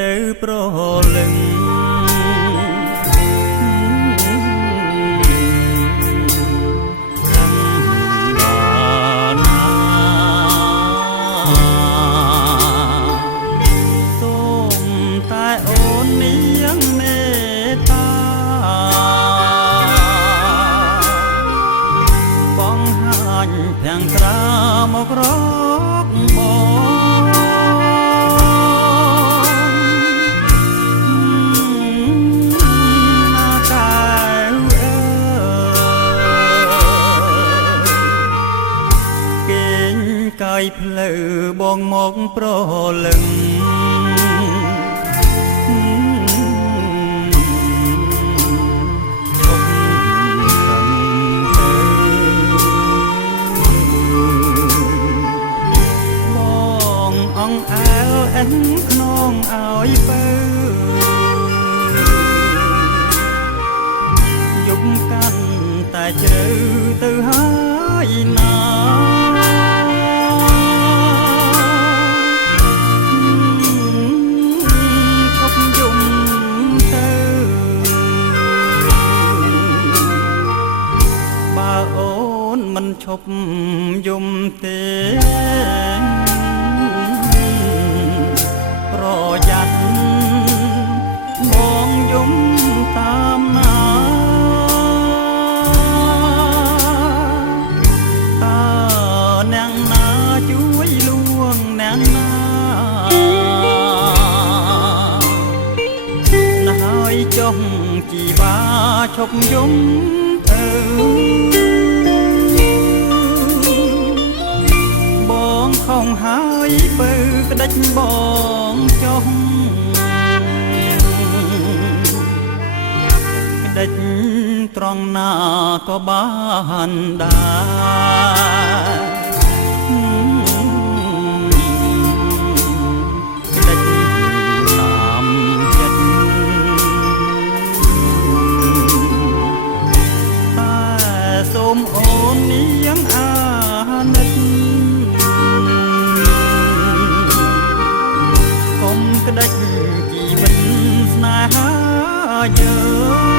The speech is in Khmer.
ទៅប្រលឹងទាំងត្រាមករកបងណាកែវអើគេងកាយផ្លូវបងមកប្រលឹងអើអែនក្នុងឲ្យបើយប់កាន់តែជ្រៅទៅហើយណាឈប់យំទៅបើអូនមិនឈប់យំទេប្រយ័ត្នបងយំតាមណាតើអ្នកណាជួយលួងអ្នកណាណាហើយចុះជីវាឈប់យំទៅបងខំហើយបើក្តិចបងចុះក្តិចត្រង់ណាក៏បានដែរក្តិចតាមចិត្តតែសូមអូននាងអាណិតក្តិចជីវិតស្នេហាយើង